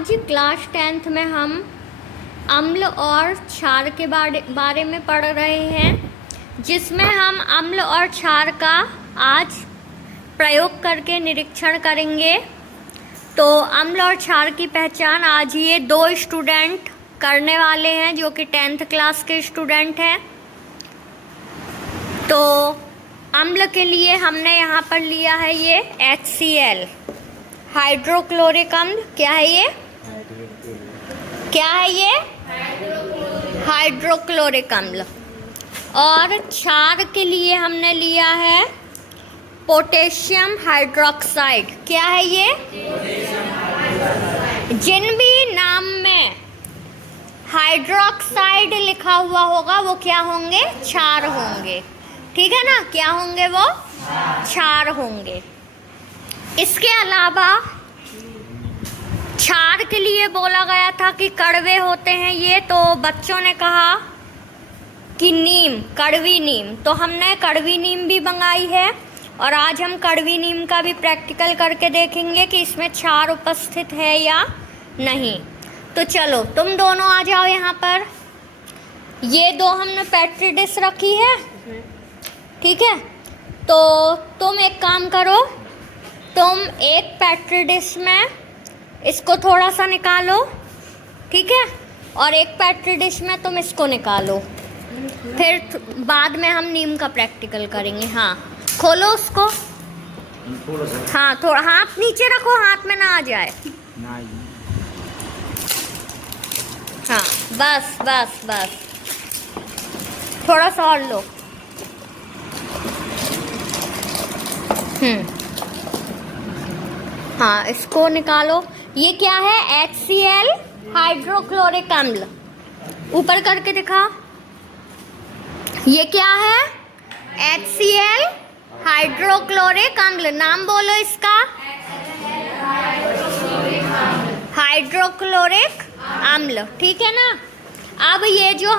आज class 10th में हम अम्ल और क्षार के बारे में पढ़ रहे हैं, जिसमें हम अम्ल और क्षार का आज प्रयोग करके निरीक्षण करेंगे। तो अम्ल और क्षार की पहचान आज ये दो स्टूडेंट करने वाले हैं जो कि 10th क्लास के स्टूडेंट हैं। तो अम्ल के लिए हमने यहाँ पर लिया है ये HCl, हाइड्रोक्लोरिक अम्ल। क्या है ये? क्या है ये? हाइड्रोक्लोरिक अम्ल। और क्षार के लिए हमने लिया है पोटेशियम हाइड्रोक्साइड। क्या है ये? जिन भी नाम में हाइड्रोक्साइड लिखा हुआ होगा वो क्या होंगे? क्षार होंगे। ठीक है ना? क्या होंगे वो? क्षार होंगे। इसके अलावा क्षार के लिए बोला गया था कि कड़वे होते हैं ये, तो बच्चों ने कहा कि नीम, कड़वी नीम, तो हमने कड़वी नीम भी मंगाई है और आज हम कड़वी नीम का भी प्रैक्टिकल करके देखेंगे कि इसमें क्षार उपस्थित है या नहीं। तो चलो तुम दोनों आ जाओ यहाँ पर। ये दो हमने पेट्री डिश रखी है, ठीक है? तो तुम एक काम करो, तुम एक पेट्री डिश में इसको थोड़ा सा निकालो, ठीक है? और एक पेट्री डिश में तुम इसको निकालो, फिर बाद में हम नीम का प्रैक्टिकल करेंगे। हाँ, खोलो उसको। हाँ, थोड़ा हाथ नीचे रखो, हाथ में ना आ जाए। हाँ, बस बस बस, थोड़ा सा और लो। हाँ, इसको निकालो। ये क्या है? HCl, हाइड्रोक्लोरिक अम्ल। ऊपर करके दिखा। ये क्या है? HCl, हाइड्रोक्लोरिक अम्ल। नाम बोलो इसका। हाइड्रोक्लोरिक अम्ल, ठीक है ना? अब ये जो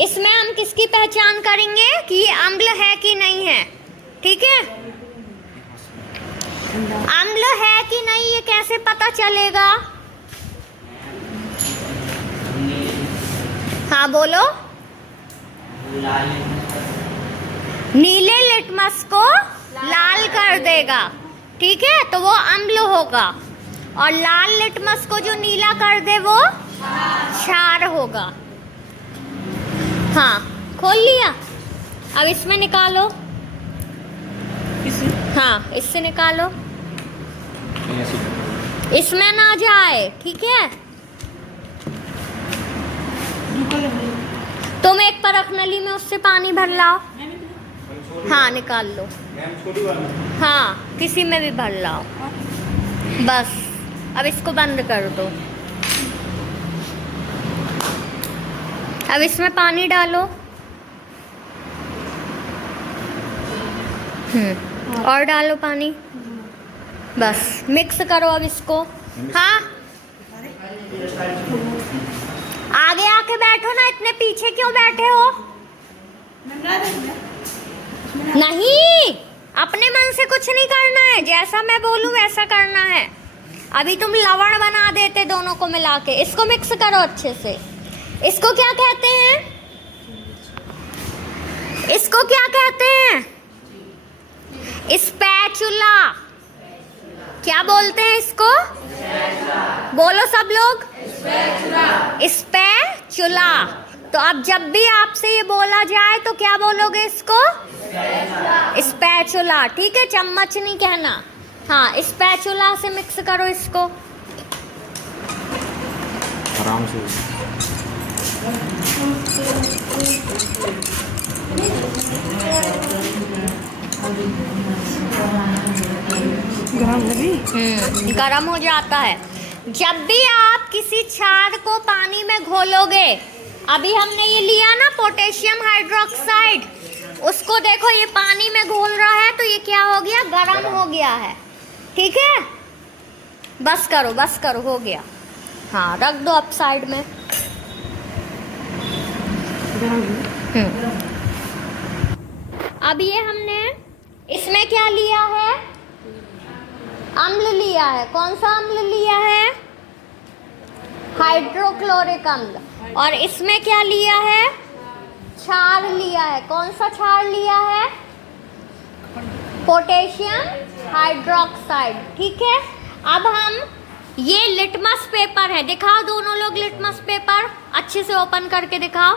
इसमें हम किसकी पहचान करेंगे कि ये अम्ल है कि नहीं है, ठीक है? अम्ल है कि नहीं ये कैसे पता चलेगा? हाँ बोलो। नीले लिटमस को लाल कर देगा, ठीक है? तो वो अम्ल होगा। और लाल लिटमस को जो नीला कर दे वो क्षार होगा। हाँ, खोल लिया। अब इसमें निकालो। हाँ, इससे निकालो, इसमें ना जाए, ठीक है? तुम एक परख नली में उससे पानी भर लाओ। हाँ, निकाल लो। हाँ, किसी में भी भर लाओ। बस, अब इसको बंद कर दो। अब इसमें पानी डालो। और डालो पानी। बस मिक्स करो अब इसको। हाँ, आगे आके बैठो ना, इतने पीछे क्यों बैठे हो? नहीं, अपने मन से कुछ नहीं करना है, जैसा मैं बोलूं वैसा करना है। अभी तुम लवण बना देते दोनों को मिला के। इसको मिक्स करो अच्छे से। इसको क्या कहते हैं? इसको क्या कहते हैं? स्पैचुला। क्या बोलते हैं इसको? बोलो सब लोग। स्पैचुला। तो अब जब भी आपसे ये बोला जाए तो क्या बोलोगे इसको? स्पैचुला, ठीक है? चम्मच नहीं कहना। हाँ, स्पैचुला से मिक्स करो इसको आराम से। गरम हो जाता है। जब भी आप किसी क्षार को पानी में घोलोगे, अभी हमने ये लिया ना पोटेशियम हाइड्रोक्साइड, उसको देखो ये पानी में घोल रहा है तो ये क्या हो गया? गरम हो गया है, ठीक है? बस करो, बस करो, हो गया। हाँ, रख दो अब साइड में। अब ये हमने इसमें क्या लिया है? अम्ल लिया है। कौन सा अम्ल लिया है? हाइड्रोक्लोरिक अम्ल। और इसमें क्या लिया है? क्षार लिया है। कौन सा क्षार लिया है? Potassium hydroxide. ठीक है, अब हम ये लिटमस पेपर है, दिखाओ दोनों लोग लिटमस पेपर अच्छे से ओपन करके दिखाओ।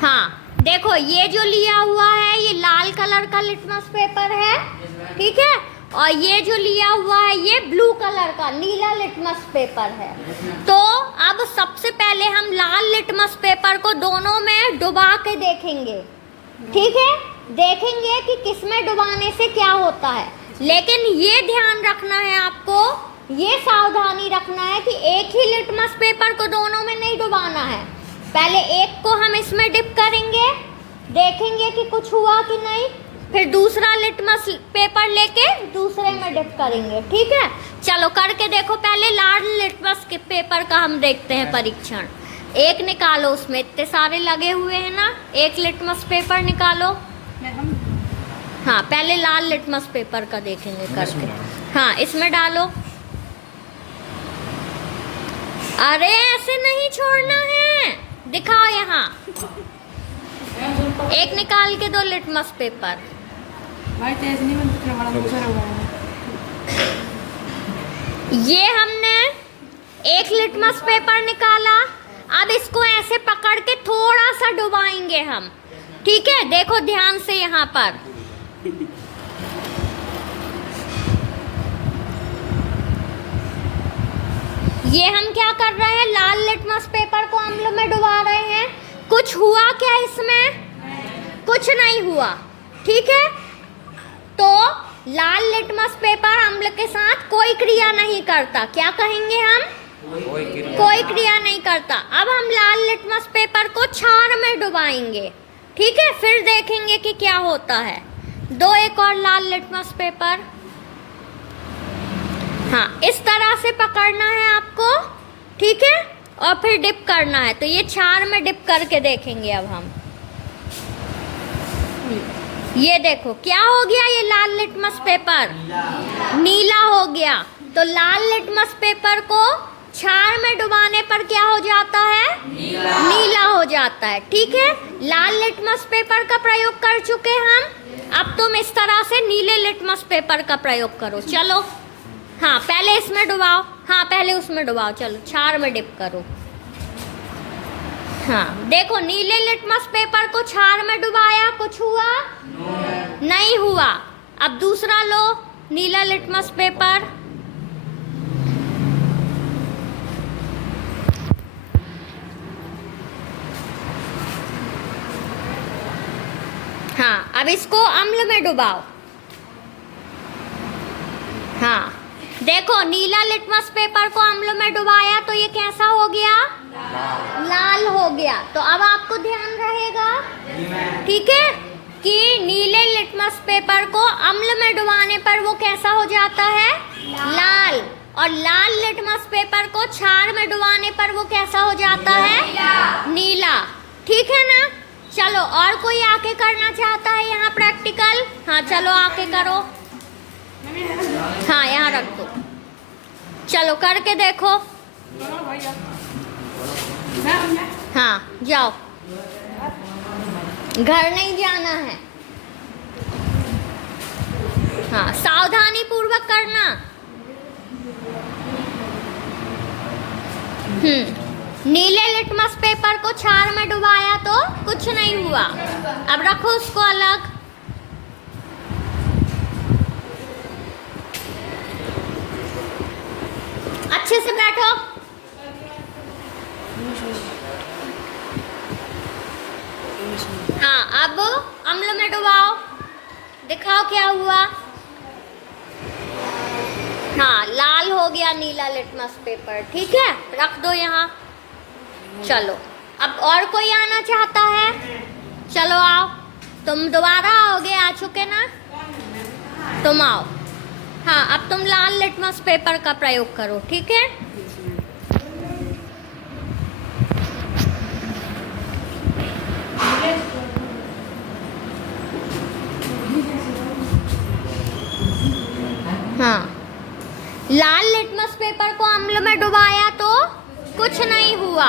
हाँ देखो, ये जो लिया हुआ है ये लाल कलर का लिटमस पेपर है, ठीक है, और ये जो लिया हुआ है ये ब्लू कलर का नीला लिटमस पेपर है। तो अब सबसे पहले हम लाल लिटमस पेपर को दोनों में डुबा के देखेंगे, ठीक है, देखेंगे कि किसमें डुबाने से क्या होता है। लेकिन ये ध्यान रखना है आपको, ये सावधानी रखना है कि एक ही लिटमस पेपर को दोनों में नहीं डुबाना है। पहले एक को हम इसमें डिप करेंगे, देखेंगे कि कुछ हुआ कि नहीं, फिर दूसरा लिटमस पेपर लेके दूसरे में डिप करेंगे, ठीक है। चलो करके देखो, पहले लाल लिटमस के पेपर का हम देखते हैं परीक्षण। एक निकालो, उसमें इतने सारे लगे हुए हैं ना, एक लिटमस पेपर निकालो। हाँ पहले लाल लिटमस पेपर का देखेंगे करके। हाँ इसमें डालो। अरे ऐसे नहीं छोड़ना है, दिखाओ यहाँ। एक निकाल के दो लिटमस पेपर। भाई तेज नहीं बनता, बड़ा दूसरा हुआ है। ये हमने एक लिटमस पेपर निकाला, अब इसको ऐसे पकड़ के थोड़ा सा डुबाएंगे हम, ठीक है। देखो ध्यान से यहाँ पर, ये हम क्या कर रहे हैं, लाल लिटमस पेपर को अम्ल में डुबा रहे हैं। कुछ हुआ क्या इसमें? कुछ नहीं हुआ, ठीक है। तो लाल लिटमस पेपर अम्ल के साथ कोई क्रिया नहीं करता, क्या कहेंगे हम? कोई क्रिया नहीं करता। अब हम लाल लिटमस पेपर को क्षार में डुबाएंगे, ठीक है, फिर देखेंगे कि क्या होता है। दो एक और लाल लिटमस पेपर। हाँ इस तरह से पकड़ना है आपको, ठीक है, और फिर डिप करना है। तो ये क्षार में डिप करके देखेंगे अब हम। ये देखो क्या हो गया, ये लाल लिटमस पेपर नीला हो गया। तो लाल लिटमस पेपर को क्षार में डुबाने पर क्या हो जाता है? नीला हो जाता है, ठीक है। लाल लिटमस पेपर का प्रयोग कर चुके हम, अब तुम इस तरह से नीले लिटमस पेपर का प्रयोग करो। चलो हाँ पहले इसमें डुबाओ, हाँ पहले उसमें डुबाओ, चलो क्षार में डिप करो। हाँ देखो नीले लिटमस पेपर को क्षार में डुबाया, कुछ हुआ? नहीं हुआ। अब दूसरा लो नीला लिटमस पेपर। हाँ अब इसको अम्ल में डुबाओ। हाँ देखो नीला लिटमस पेपर को अम्ल में डुबाया तो ये कैसा हो गया? लाल हो गया। तो अब आपको ध्यान रहेगा, ठीक है, कि नीले लिटमस पेपर को अम्ल में डुबाने पर वो कैसा हो जाता है? लाल। और लाल लिटमस पेपर को क्षार में डुबाने पर वो कैसा हो जाता है? नीला। ठीक है ना। चलो और कोई आके करना चाहता है यहाँ प्रैक्टिकल? हाँ चलो आके करो। हाँ यहाँ रख दो, चलो करके देखो। हाँ जाओ, घर नहीं जाना है। हाँ सावधानी पूर्वक करना। नीले लिटमस पेपर को क्षार में डुबाया तो कुछ नहीं हुआ। अब रखो उसको अलग। अच्छे से बैठो। हाँ अब अम्ल में डुबाओ, दिखाओ क्या हुआ। हाँ लाल हो गया नीला लिटमस पेपर, ठीक है, रख दो यहाँ। चलो अब और कोई आना चाहता है? चलो आओ, तुम दोबारा आओगे, आ चुके ना, तुम आओ। हाँ अब तुम लाल लिटमस पेपर का प्रयोग करो, ठीक है। हाँ लाल लिटमस पेपर को अम्ल में डुबाया तो कुछ नहीं हुआ।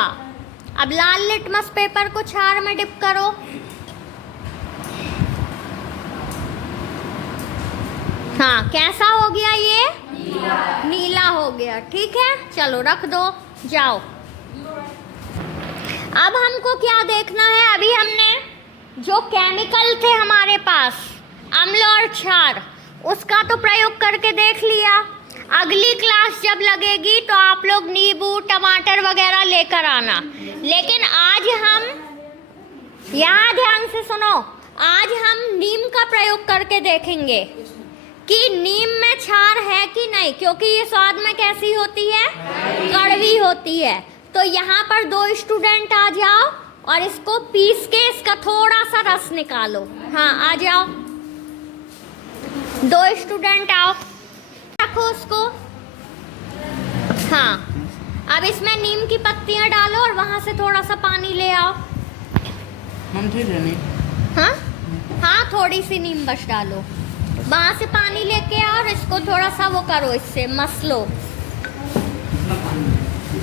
अब लाल लिटमस पेपर को क्षार में डिप करो। हाँ, कैसा हो गया ये? नीला हो गया। ठीक है, चलो रख दो, जाओ। अब हमको क्या देखना है? अभी हमने जो केमिकल थे हमारे पास, अम्ल और क्षार, उसका तो प्रयोग करके देख लिया। अगली क्लास जब लगेगी तो आप लोग नींबू टमाटर वगैरह लेकर आना। लेकिन आज हम, यहाँ ध्यान से सुनो, आज हम नीम का प्रयोग करके देखेंगे कि नीम में क्षार है कि नहीं, क्योंकि ये स्वाद में कैसी होती है? कड़वी होती है। तो यहाँ पर 2 स्टूडेंट आ जाओ और इसको पीस के इसका थोड़ा सा रस निकालो। हाँ, आ जाओ, 2 स्टूडेंट आओ, रखो उसको। हाँ, अब इसमें नीम की पत्तियां डालो और वहां से थोड़ा सा पानी ले आओ। हम ठीक है नहीं? हाँ हाँ, थोड़ी सी नीम बस डालो, वहां से पानी लेके आओ और इसको थोड़ा सा वो करो, इससे मस लो।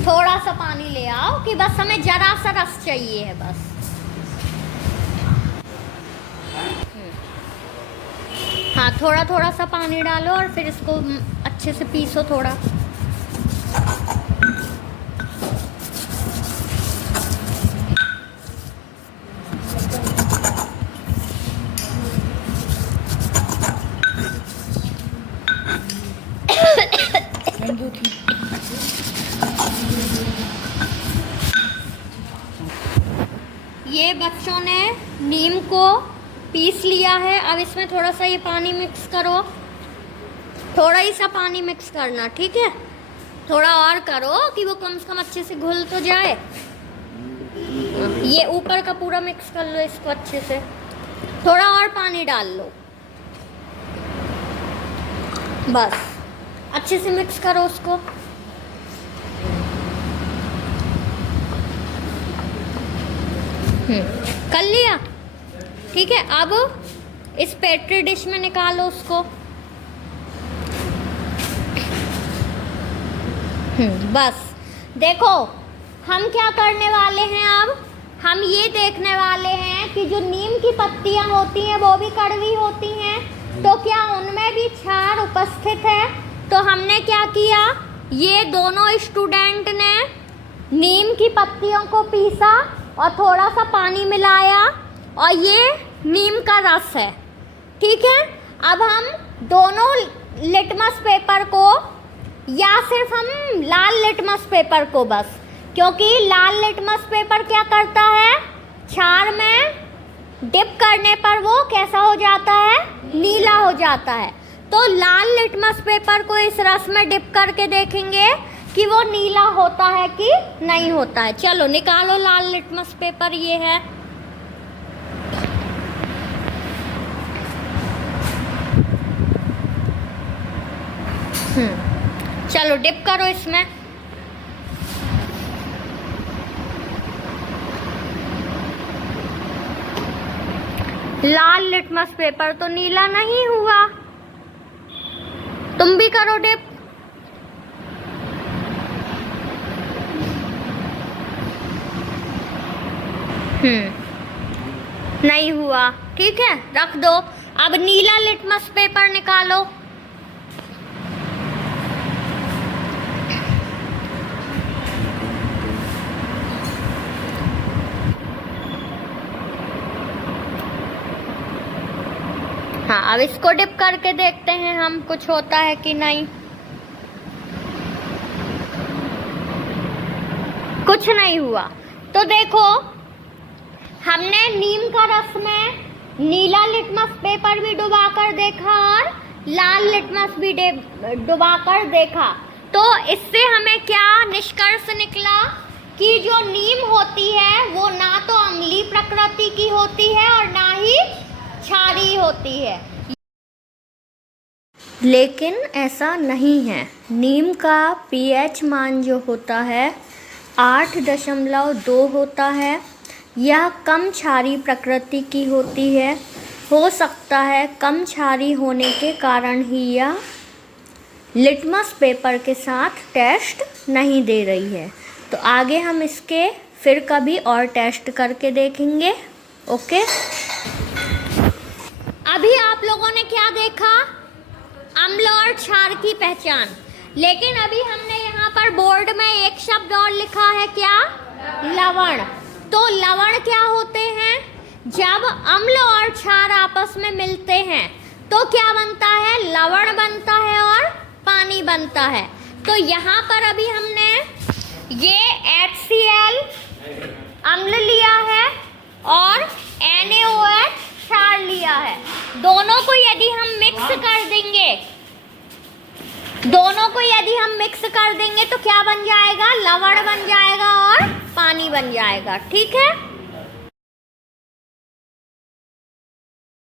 थोड़ा सा पानी ले आओ कि बस हमें जरा सा रस चाहिए है बस। हाँ, थोड़ा थोड़ा सा पानी डालो और फिर इसको अच्छे से पीसो थोड़ा। ये बच्चों ने नीम को पीस लिया है। अब इसमें थोड़ा सा ये पानी मिक्स करो, थोड़ा ही सा पानी मिक्स करना, ठीक है? थोड़ा और करो कि वो कम से कम अच्छे से घुल तो जाए। ये ऊपर का पूरा मिक्स कर लो इसको अच्छे से, थोड़ा और पानी डाल लो, बस अच्छे से मिक्स करो उसको। कर लिया? ठीक है, अब इस पेट्री डिश में निकालो उसको। बस देखो, हम क्या करने वाले हैं? अब हम ये देखने वाले हैं कि जो नीम की पत्तियां होती हैं वो भी कड़वी होती हैं, तो क्या उनमें भी क्षार उपस्थित है? तो हमने क्या किया, ये दोनों स्टूडेंट ने नीम की पत्तियों को पीसा और थोड़ा सा पानी मिलाया और ये नीम का रस है। ठीक है, अब हम दोनों लिटमस पेपर को, या सिर्फ हम लाल लिटमस पेपर को बस, क्योंकि लाल लिटमस पेपर क्या करता है, क्षार में डिप करने पर वो कैसा हो जाता है? नीला हो जाता है। तो लाल लिटमस पेपर को इस रस में डिप करके देखेंगे कि वो नीला होता है कि नहीं होता है। चलो निकालो लाल लिटमस पेपर, ये है। चलो डिप करो इसमें। लाल लिटमस पेपर तो नीला नहीं हुआ, तुम भी करो डिप। नहीं हुआ, ठीक है, रख दो। अब नीला लिटमस पेपर निकालो। हाँ, अब इसको डिप करके देखते हैं हम, कुछ होता है कि नहीं। कुछ नहीं हुआ। तो देखो, हमने नीम का रस में नीला लिटमस पेपर भी डुबाकर देखा और लाल लिटमस भी डुबाकर देखा। तो इससे हमें क्या निष्कर्ष निकला कि जो नीम होती है वो ना तो अम्लीय प्रकृति की होती है और ना ही क्षारीय होती है। लेकिन ऐसा नहीं है। नीम का pH मान जो होता है 8.2 होता है। यह कम क्षारीय प्रकृति की होती है। हो सकता है कम क्षारीय होने के कारण ही यह लिटमस पेपर के साथ टेस्ट नहीं दे रही है। तो आगे हम इसके फिर कभी और टेस्ट करके देखेंगे। ओके, अभी आप लोगों ने क्या देखा, अम्ल और क्षार की पहचान। लेकिन अभी हमने यहाँ पर बोर्ड में एक शब्द और लिखा है, क्या, लवण। तो लवण क्या होते हैं, जब अम्ल और क्षार आपस में मिलते हैं तो क्या बनता है, लवण बनता है और पानी बनता है। तो यहाँ पर अभी हमने ये HCl अम्ल लिया है और NaOH क्षार लिया है। दोनों को यदि हम मिक्स कर देंगे तो क्या बन जाएगा, लवण बन जाएगा और पानी बन जाएगा। ठीक है।